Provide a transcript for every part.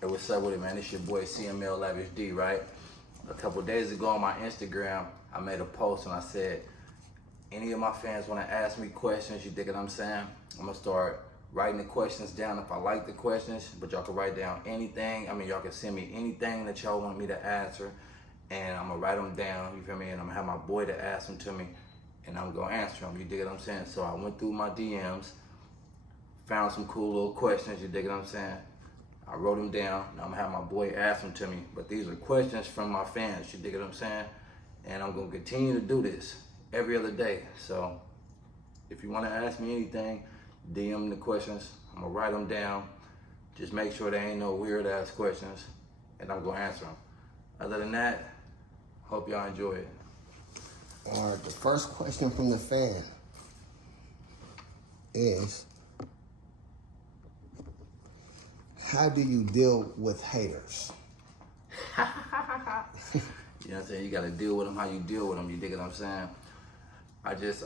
Hey, what's up with it, man? It's your boy Cml Lavish D, right? A couple days ago on my Instagram, I made a post and I said, any of my fans want to ask me questions, you dig what I'm saying? I'm going to start writing the questions down if I like the questions, but y'all can write down anything. I mean, y'all can send me anything that y'all want me to answer, and I'm going to write them down, you feel me? And I'm going to have my boy to ask them to me, and I'm going to answer them, you dig what I'm saying? So I went through my DMs, found some cool little questions, you dig what I'm saying? I wrote them down, and I'm gonna have my boy ask them to me. But these are questions from my fans, you dig what I'm saying? And I'm gonna continue to do this every other day. So if you wanna ask me anything, DM the questions, I'm gonna write them down. Just make sure there ain't no weird ass questions, and I'm gonna answer them. Other than that, hope y'all enjoy it. All right, the first question from the fan is, how do you deal with haters? You know what I'm saying? You gotta deal with them how you deal with them, you dig what I'm saying? I just,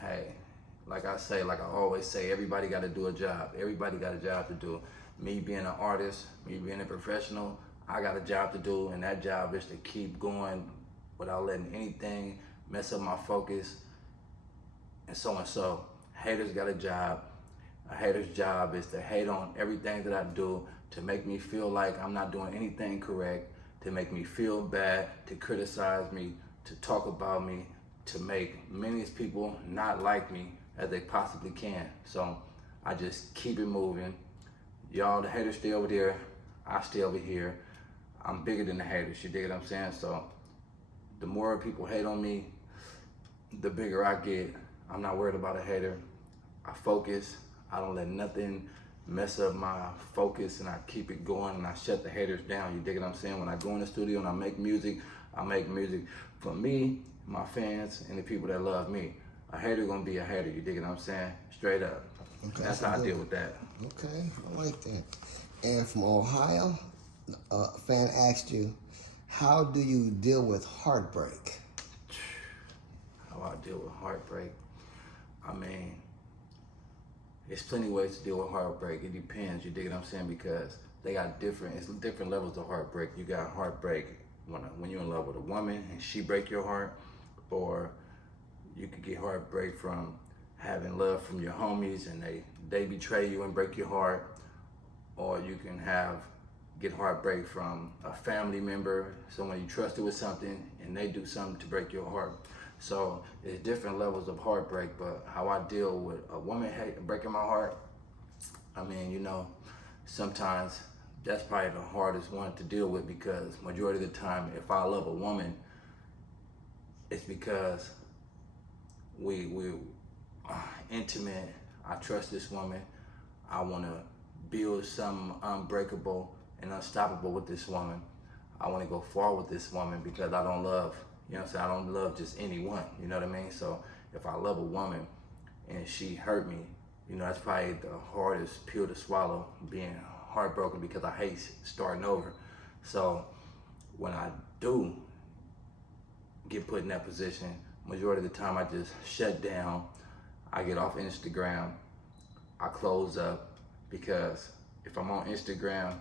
hey, like I always say, everybody gotta do a job. Everybody got a job to do. Me being an artist, me being a professional, I got a job to do, and that job is to keep going without letting anything mess up my focus, and so and so. Haters got a job. A hater's job is to hate on everything that I do, to make me feel like I'm not doing anything correct, to make me feel bad, to criticize me, to talk about me, to make many people not like me as they possibly can. So I just keep it moving. Y'all, the haters stay over there, I stay over here. I'm bigger than the haters, you dig what I'm saying? So the more people hate on me, the bigger I get. I'm not worried about a hater. I focus. I don't let nothing mess up my focus, and I keep it going, and I shut the haters down, you dig what I'm saying? When I go in the studio and I make music for me, my fans, and the people that love me. A hater gonna be a hater, you dig what I'm saying? Straight up. Okay, that's how I deal with that. Okay, I like that. And from Ohio, a fan asked you, how do you deal with heartbreak? How I deal with heartbreak? I mean, there's plenty of ways to deal with heartbreak. It depends, you dig what I'm saying? Because they got different levels of heartbreak. You got heartbreak when you're in love with a woman and she break your heart, or you could get heartbreak from having love from your homies and they betray you and break your heart, or you can get heartbreak from a family member, someone you trusted with something, and they do something to break your heart. So there's different levels of heartbreak, but how I deal with a woman breaking my heart, I mean, you know, sometimes that's probably the hardest one to deal with, because majority of the time, if I love a woman, it's because we intimate. I trust this woman. I want to build something unbreakable and unstoppable with this woman. I want to go far with this woman because I don't love, you know what I'm saying? I don't love just anyone, you know what I mean? So if I love a woman and she hurt me, you know, that's probably the hardest pill to swallow, being heartbroken, because I hate starting over. So when I do get put in that position, majority of the time I just shut down. I get off Instagram. I close up, because if I'm on Instagram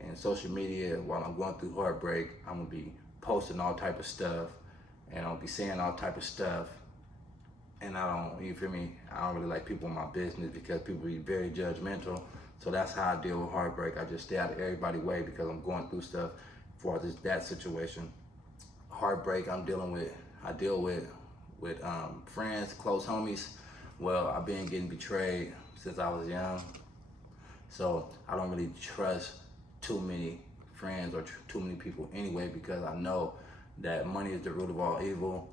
and social media while I'm going through heartbreak, I'm gonna be posting all type of stuff, and I'll be saying all type of stuff, and you feel me? I don't really like people in my business, because people be very judgmental. So that's how I deal with heartbreak. I just stay out of everybody's way, because I'm going through stuff as far as that situation. Heartbreak I deal with friends, close homies. Well, I've been getting betrayed since I was young. So I don't really trust too many friends or too many people anyway, because I know that money is the root of all evil,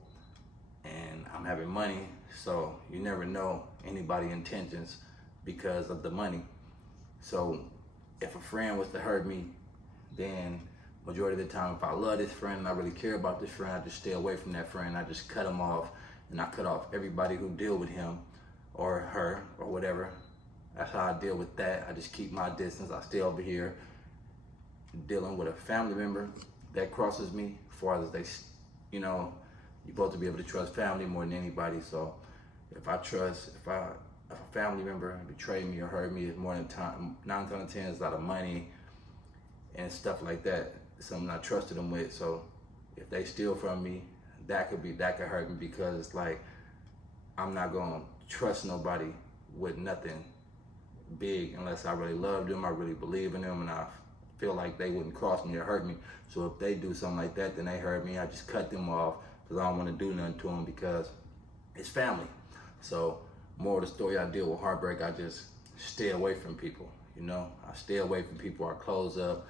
and I'm having money, so you never know anybody's intentions because of the money. So if a friend was to hurt me, then majority of the time, if I love this friend and I really care about this friend, I just stay away from that friend. I just cut him off, and I cut off everybody who deal with him or her or whatever. That's how I deal with that. I just keep my distance. I stay over here dealing with a family member that crosses me, as far as you know, you're supposed to be able to trust family more than anybody. So if I if a family member betrayed me or hurt me, it's more than time. 9 times out of 10 is a lot of money and stuff like that. Something I trusted them with. So if they steal from me, that could hurt me, because it's like I'm not gonna trust nobody with nothing big unless I really love them, I really believe in them, and I feel like they wouldn't cross me or hurt me. So if they do something like that, then they hurt me, I just cut them off, because I don't want to do nothing to them, because it's family. So more of the story, I deal with heartbreak. I just stay away from people, you know. I stay away from people. I close up.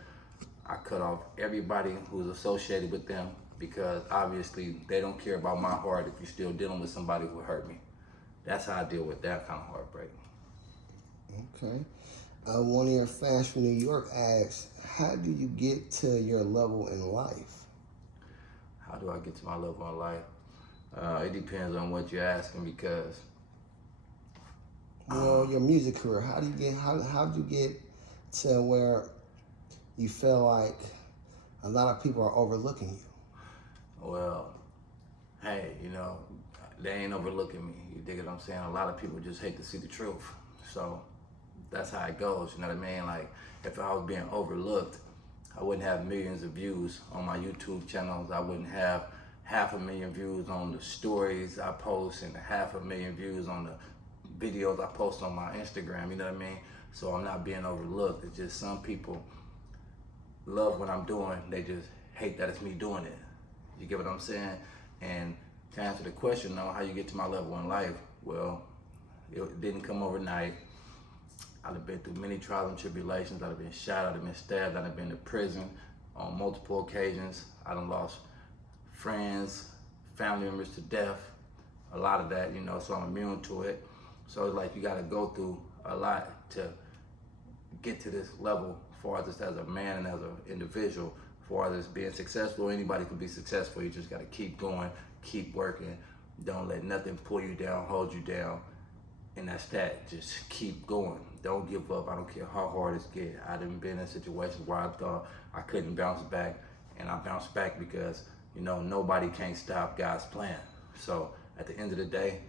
I cut off everybody who's associated with them, because obviously they don't care about my heart if you're still dealing with somebody who hurt me. That's how I deal with that kind of heartbreak. Okay. One of your fans from New York asks, how do you get to your level in life? How do I get to my level in life? It depends on what you're asking, because well, your music career, how did you get to where you feel like a lot of people are overlooking you? Well, hey, you know, they ain't overlooking me. You dig what I'm saying? A lot of people just hate to see the truth. So that's how it goes, you know what I mean? Like, if I was being overlooked, I wouldn't have millions of views on my YouTube channels. I wouldn't have 500,000 views on the stories I post, and 500,000 views on the videos I post on my Instagram, you know what I mean? So I'm not being overlooked. It's just some people love what I'm doing. They just hate that it's me doing it. You get what I'm saying? And to answer the question, though, how you get to my level in life, well, it didn't come overnight. I've been through many trials and tribulations. I've been shot, I've been stabbed, I've been to prison on multiple occasions. I done lost friends, family members to death, a lot of that, you know, so I'm immune to it. So it's like you gotta go through a lot to get to this level, as far as just as a man and as an individual, as far as being successful. Anybody can be successful. You just gotta keep going, keep working. Don't let nothing pull you down, hold you down. And that's that. Just keep going. Don't give up. I don't care how hard it gets. I done been in situations where I thought I couldn't bounce back, and I bounced back because, you know, nobody can stop God's plan. So at the end of the day,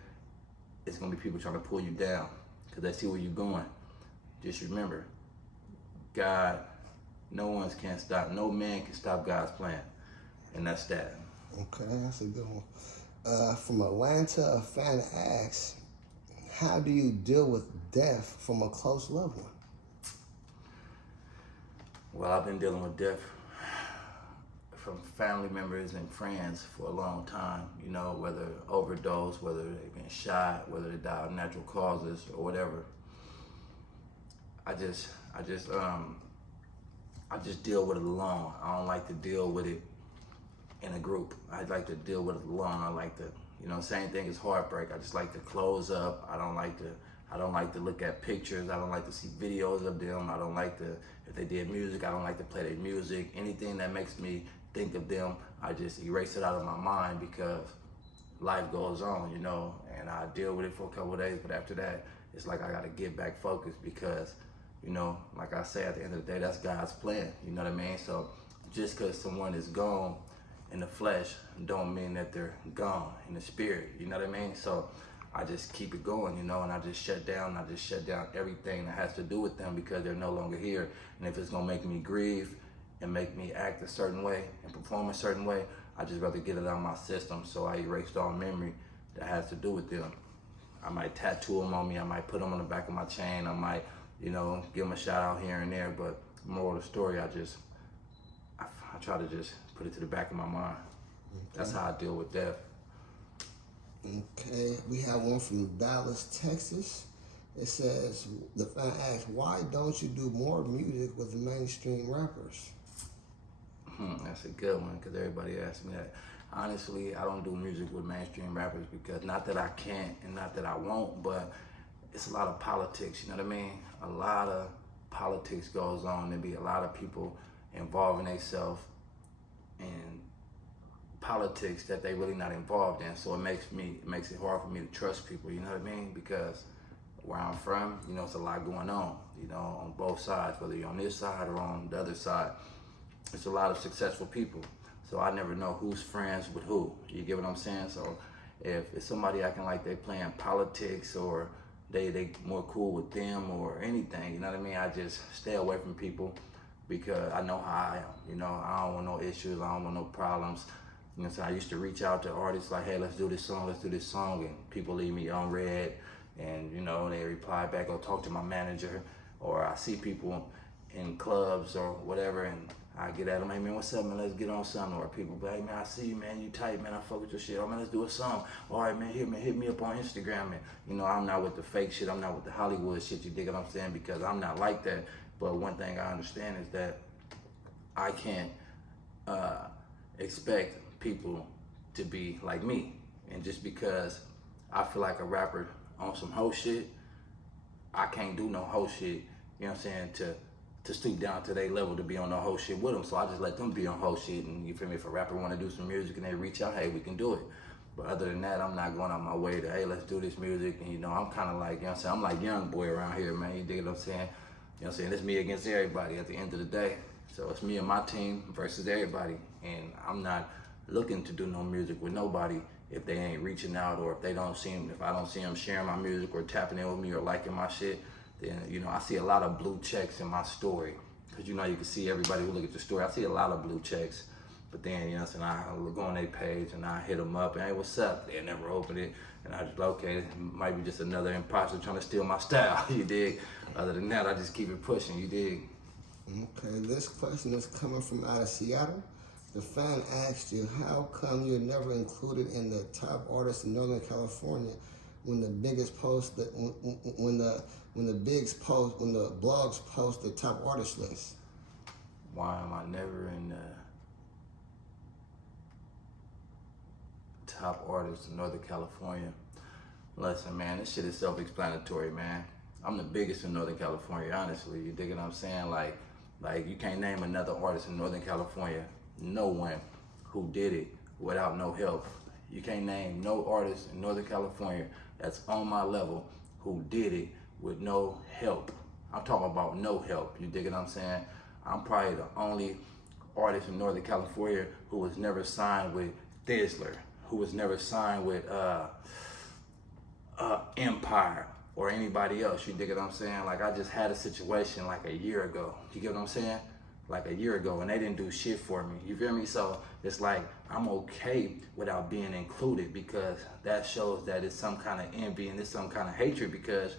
it's gonna be people trying to pull you down because they see where you're going. Just remember, God, no one can stop, no man can stop God's plan. And that's that. Okay, that's a good one. From Atlanta, a fan asks, how do you deal with death from a close loved one? Well, I've been dealing with death from family members and friends for a long time, you know, whether overdose, whether they've been shot, whether they died of natural causes or whatever. I just deal with it alone. I don't like to deal with it in a group. I like to deal with it alone. I like to, you know, same thing as heartbreak. I just like to close up. I don't like to look at pictures. I don't like to see videos of them. I don't like to, if they did music, I don't like to play their music. Anything that makes me think of them, I just erase it out of my mind, because life goes on, you know, and I deal with it for a couple of days, but after that, it's like I gotta get back focused, because, you know, like I say, at the end of the day, that's God's plan, you know what I mean? So just because someone is gone in the flesh don't mean that they're gone in the spirit, you know what I mean? So I just keep it going, you know, and I just shut down everything that has to do with them, because they're no longer here. And if it's gonna make me grieve and make me act a certain way and perform a certain way, I just rather get it out of my system. So I erased all memory that has to do with them. I might tattoo them on me, I might put them on the back of my chain, I might, you know, give them a shout out here and there, but moral of the story, I try to just put it to the back of my mind. Okay. That's how I deal with death. Okay, we have one from Dallas, Texas. It says, the fan asks, why don't you do more music with mainstream rappers? That's a good one, because everybody asks me that. Honestly, I don't do music with mainstream rappers because, not that I can't and not that I won't, but it's a lot of politics, you know what I mean? A lot of politics goes on. There be a lot of people involving themselves in politics that they really not involved in. So it makes it hard for me to trust people, you know what I mean? Because where I'm from, you know, it's a lot going on, you know, on both sides, whether you're on this side or on the other side. It's a lot of successful people. So I never know who's friends with who. You get what I'm saying? So if it's somebody acting like they playing politics or they more cool with them or anything, you know what I mean? I just stay away from people because I know how I am, you know? I don't want no issues, I don't want no problems. You know what I'm saying? I used to reach out to artists like, hey, let's do this song, and people leave me unread, and you know, they reply back or talk to my manager, or I see people in clubs or whatever, and I get at them, hey man, what's up, man, let's get on something. Or people be like, hey man, I see you, man, you tight, man, I fuck with your shit. Oh man, let's do a song. All right, man, hit me up on Instagram. And you know, I'm not with the fake shit, I'm not with the Hollywood shit, you dig what I'm saying? Because I'm not like that. But one thing I understand is that I can't expect people to be like me. And just because I feel like a rapper on some hoe shit, I can't do no hoe shit, you know what I'm saying, to stoop down to their level to be on the whole shit with them. So I just let them be on whole shit. And you feel me? If a rapper want to do some music and they reach out, hey, we can do it. But other than that, I'm not going out my way to, hey, let's do this music. And you know, I'm kind of like, you know what I'm saying? I'm like young boy around here, man. You dig what I'm saying? You know what I'm saying? It's me against everybody at the end of the day. So it's me and my team versus everybody. And I'm not looking to do no music with nobody if they ain't reaching out, or if they don't see them, if I don't see them sharing my music or tapping in with me or liking my shit. Then, you know, I see a lot of blue checks in my story. Cause you know, you can see everybody who look at your story. I see a lot of blue checks. But then, you know what I'm saying, I go on their page and I hit them up and, hey, what's up? They never open it. And I just, okay, it might be just another imposter trying to steal my style, you dig? Other than that, I just keep it pushing, you dig? Okay, this question is coming from out of Seattle. The fan asked you, how come you're never included in the top artists in Northern California when the biggest post that when the blogs post the top artist list? Why am I never in the top artists in Northern California? Listen, man, this shit is self-explanatory, man. I'm the biggest in Northern California, honestly. You dig what I'm saying? Like you can't name another artist in Northern California, no one, who did it without no help. You can't name no artist in Northern California that's on my level who did it with no help. I'm talking about no help, you dig what I'm saying? I'm probably the only artist in Northern California who was never signed with Dsteez, who was never signed with Empire or anybody else, you dig what I'm saying? Like, I just had a situation like a year ago, you get what I'm saying? Like a year ago, and they didn't do shit for me, you feel me? So it's like, I'm okay without being included, because that shows that it's some kind of envy and it's some kind of hatred, because,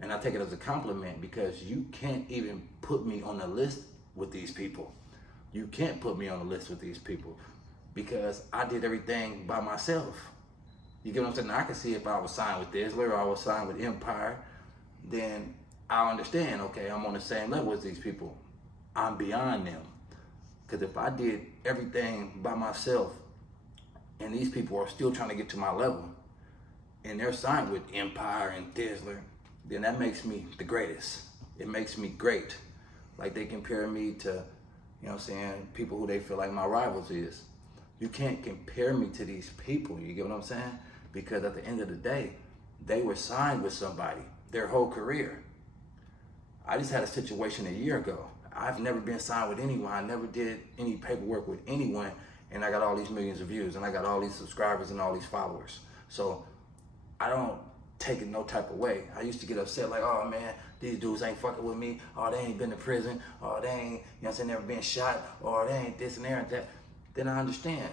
and I take it as a compliment, because you can't even put me on the list with these people. You can't put me on the list with these people because I did everything by myself. You get what I'm saying? Now, I can see if I was signed with Dsteez or I was signed with Empire, then I'll understand, okay, I'm on the same level as these people. I'm beyond them. Because if I did everything by myself and these people are still trying to get to my level and they're signed with Empire and Dsteez, then that makes me the greatest. It makes me great. Like, they compare me to, you know what I'm saying, people who they feel like my rivals is. You can't compare me to these people, you get what I'm saying? Because at the end of the day, they were signed with somebody their whole career. I just had a situation a year ago. I've never been signed with anyone. I never did any paperwork with anyone, and I got all these millions of views, and I got all these subscribers and all these followers. So I don't take it no type of way. I used to get upset like, oh man, these dudes ain't fucking with me. Oh, they ain't been to prison. Oh, they ain't, you know what I'm saying, never been shot. Or they ain't this and there and that. Then I understand.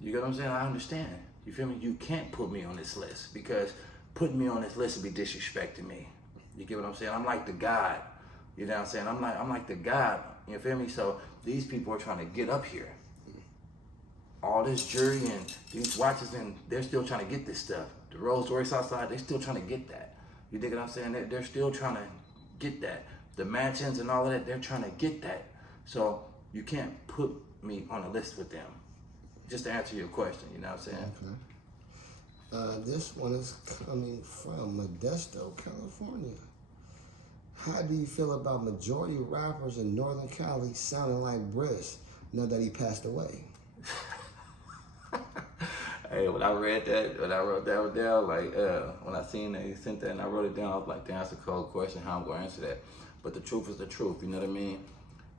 You get what I'm saying? I understand. You feel me? You can't put me on this list, because putting me on this list would be disrespecting me. You get what I'm saying? I'm like the God. You know what I'm saying? I'm like the God. You feel me? So these people are trying to get up here. All this jewelry and these watches, and they're still trying to get this stuff. The Rolls Royce outside, they're still trying to get that. You dig what I'm saying? They're still trying to get that. The mansions and all of that, they're trying to get that. So you can't put me on a list with them. Just to answer your question, you know what I'm saying? Okay. This one is coming from Modesto, California. How do you feel about majority rappers in Northern Cali sounding like Bris now that he passed away? Hey, when I read that, when I wrote that down, like, when I seen that he sent that and I wrote it down, I was like, damn, that's a cold question, how I'm gonna answer that. But the truth is the truth, you know what I mean?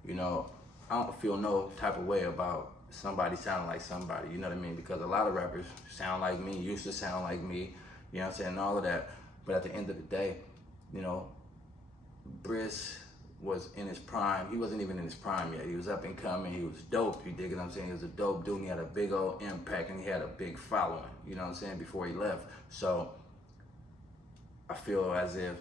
You know, I don't feel no type of way about somebody sounding like somebody, you know what I mean? Because a lot of rappers sound like me, used to sound like me, you know what I'm saying, and all of that. But at the end of the day, you know, Bris was in his prime. He wasn't even in his prime yet. He was up and coming. He was dope. You dig what I'm saying? He was a dope dude. And he had a big old impact, and he had a big following. You know what I'm saying? Before he left. So I feel as if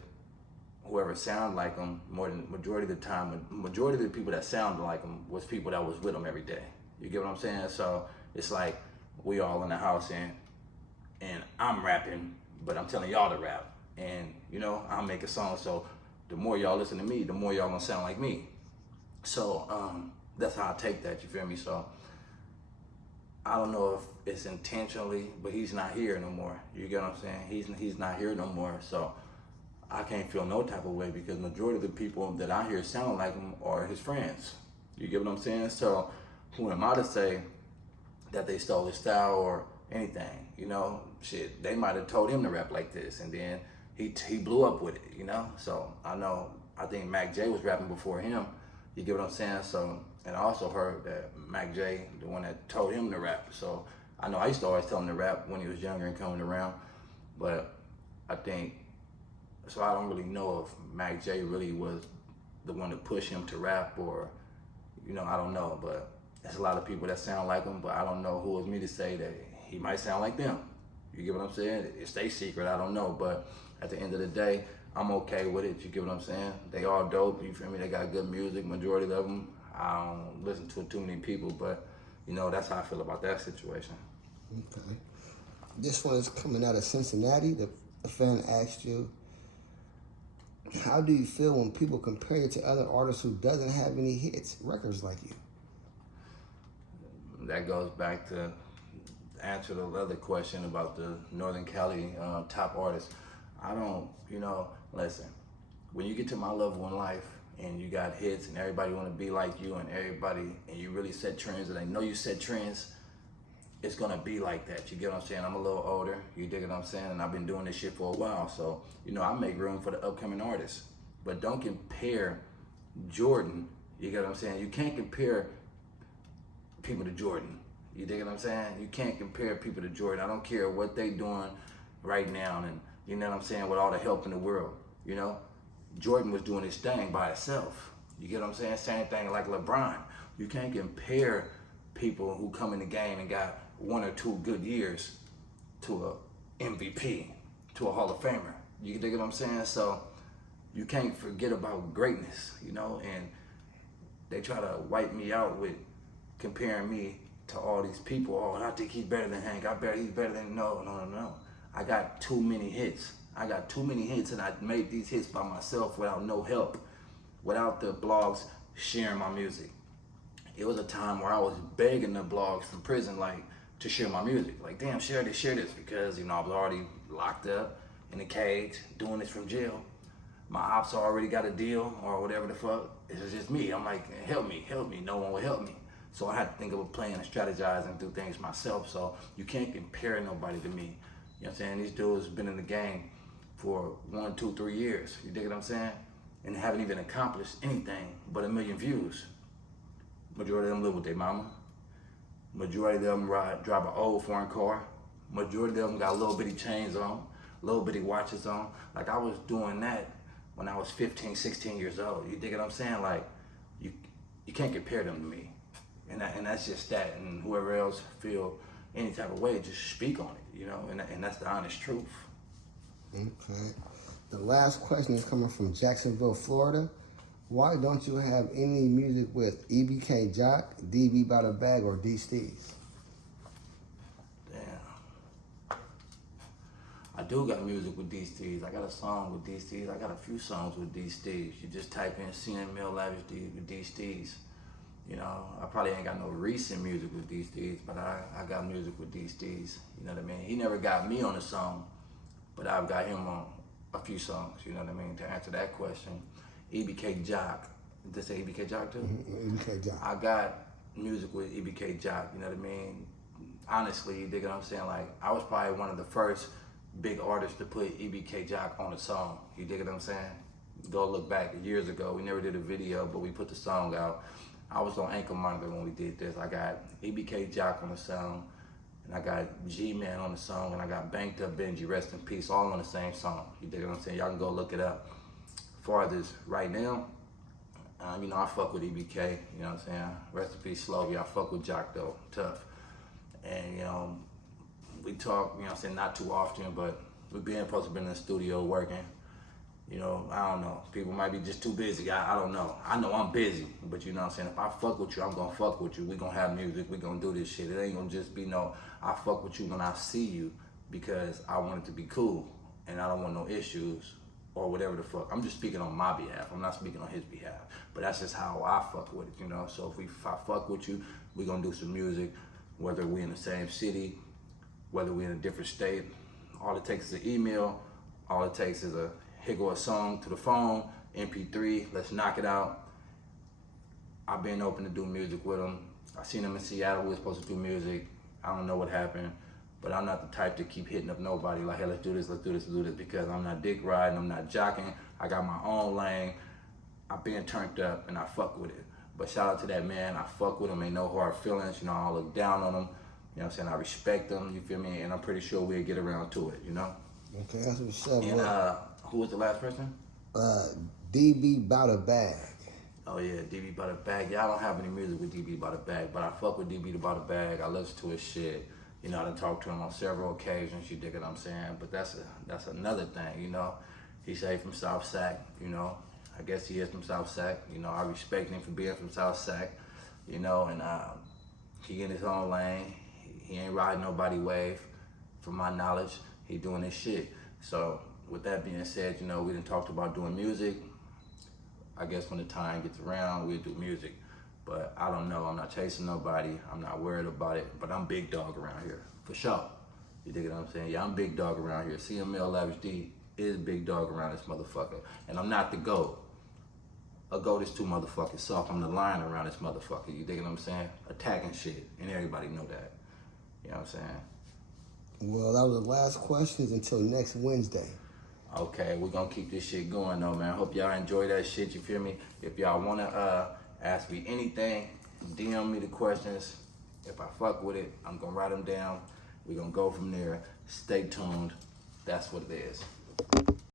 whoever sounded like him, more than majority of the time, majority of the people that sounded like him was people that was with him every day. You get what I'm saying? So it's like we all in the house and I'm rapping, but I'm telling y'all to rap. And you know, I'll make a song. So the more y'all listen to me, the more y'all gonna sound like me. So that's how I take that, you feel me? So I don't know if it's intentionally, but he's not here no more. You get what I'm saying? He's not here no more. So I can't feel no type of way because majority of the people that I hear sound like him are his friends. You get what I'm saying? So who am I to say that they stole his style or anything? You know, shit, they might have told him to rap like this, and then he blew up with it, you know? So I think Mac J was rapping before him. You get what I'm saying? So, and I also heard that Mac J, the one that told him to rap. So I know I used to always tell him to rap when he was younger and coming around, but I think, so I don't really know if Mac J really was the one to push him to rap or, you know, I don't know, but there's a lot of people that sound like him, but I don't know who is me to say that he might sound like them. You get what I'm saying? It's their secret, I don't know, but at the end of the day, I'm okay with it, you get what I'm saying? They all dope, you feel me? They got good music, majority of them. I don't listen to too many people, but you know, that's how I feel about that situation. Okay. This one is coming out of Cincinnati. The fan asked you, how do you feel when people compare you to other artists who doesn't have any hits, records like you? That goes back to answer the other question about the Northern Cali top artists. I don't, you know, listen, when you get to my level in life and you got hits and everybody want to be like you and you really set trends and they know you set trends, it's gonna be like that. You get what I'm saying? I'm a little older, you dig what I'm saying? And I've been doing this shit for a while. So, you know, I make room for the upcoming artists. But don't compare Jordan, you get what I'm saying? You can't compare people to Jordan. You dig what I'm saying? You can't compare people to Jordan. I don't care what they doing right now, and you know what I'm saying, with all the help in the world, you know? Jordan was doing his thing by himself. You get what I'm saying? Same thing like LeBron. You can't compare people who come in the game and got 1 or 2 good years to a MVP, to a Hall of Famer. You dig what I'm saying? So you can't forget about greatness, you know? And they try to wipe me out with comparing me to all these people. Oh, I think he's better than Hank. I bet he's better than, no. I got too many hits. I got too many hits, and I made these hits by myself without no help, without the blogs sharing my music. It was a time where I was begging the blogs from prison, like, to share my music. Like, damn, share this, because, you know, I was already locked up in a cage, doing this from jail. My ops already got a deal, or whatever the fuck. It was just me. I'm like, help me. No one would help me. So I had to think of a plan and strategize and do things myself. So you can't compare nobody to me. You know what I'm saying? These dudes been in the game for 1, 2, 3 years. You dig what I'm saying? And haven't even accomplished anything but 1 million views. Majority of them live with their mama. Majority of them drive an old foreign car. Majority of them got little bitty chains on, little bitty watches on. Like, I was doing that when I was 15, 16 years old. You dig what I'm saying? Like, you can't compare them to me. And that's just that. And whoever else feel any type of way, just speak on it, you know? And that's the honest truth. Okay. The last question is coming from Jacksonville, Florida. Why don't you have any music with EBK Jock, DB Boutabagg, or Dsteez? Damn. I do got music with Dsteez. I got a song with Dsteez. I got a few songs with Dsteez. You just type in Cml Lavish with Dsteez. You know, I probably ain't got no recent music with Dsteez, but I got music with Dsteez. You know what I mean? He never got me on a song, but I've got him on a few songs. You know what I mean? To answer that question, EBK Jock. Did they say EBK Jock too? Mm-hmm. EBK Jock. I got music with EBK Jock. You know what I mean? Honestly, you dig what I'm saying? Like, I was probably one of the first big artists to put EBK Jock on a song. You dig what I'm saying? Go look back years ago. We never did a video, but we put the song out. I was on Ankle Monitor when we did this. I got EBK Jock on the song, and I got G-Man on the song, and I got Banked Up Benji, rest in peace, all on the same song. You dig what I'm saying? Y'all can go look it up. farthest right now, you know, I fuck with EBK, you know what I'm saying? Rest in peace, Slovey. I fuck with Jock though, tough. And, you know, we talk, you know what I'm saying, not too often, but we been supposed to be in the studio working. You know, I don't know. People might be just too busy. I don't know. I know I'm busy, but you know what I'm saying? If I fuck with you, I'm gonna fuck with you. We gonna have music. We gonna do this shit. It ain't gonna just be no, I fuck with you when I see you because I want it to be cool and I don't want no issues or whatever the fuck. I'm just speaking on my behalf. I'm not speaking on his behalf. But that's just how I fuck with it, you know? So if I fuck with you, we gonna do some music, whether we in the same city, whether we in a different state. All it takes is an email. All it takes is here go a song to the phone, MP3, let's knock it out. I've been open to do music with him. I seen him in Seattle, we were supposed to do music. I don't know what happened, but I'm not the type to keep hitting up nobody like, hey, let's do this, because I'm not dick riding, I'm not jocking. I got my own lane. I've been turned up and I fuck with it. But shout out to that man, I fuck with him, ain't no hard feelings, you know, I don't look down on him. You know what I'm saying, I respect him, you feel me? And I'm pretty sure we'll get around to it, you know? Okay, that's what's up. And who was the last person? DB Boutabagg. Oh yeah, DB Boutabagg. Yeah, I don't have any music with DB Boutabagg, but I fuck with DB Boutabagg. I listen to his shit. You know, I done talked to him on several occasions. You dig what I'm saying? But that's another thing. You know, he say from South Sac. You know, I guess he is from South Sac. You know, I respect him for being from South Sac. You know, and he in his own lane. He ain't riding nobody wave. From my knowledge, he doing his shit. So with that being said, you know, we done talked about doing music. I guess when the time gets around, we'll do music. But I don't know, I'm not chasing nobody. I'm not worried about it, but I'm big dog around here, for sure. You dig what I'm saying? Yeah, I'm big dog around here. Cml Lavish D is big dog around this motherfucker. And I'm not the GOAT. A GOAT is too motherfucking soft. I'm the lion around this motherfucker. You dig what I'm saying? Attacking shit, and everybody know that. You know what I'm saying? Well, that was the last questions until next Wednesday. Okay, we're gonna keep this shit going though, man. Hope y'all enjoy that shit, you feel me? If y'all wanna ask me anything, DM me the questions. If I fuck with it, I'm gonna write them down. We're gonna go from there. Stay tuned. That's what it is.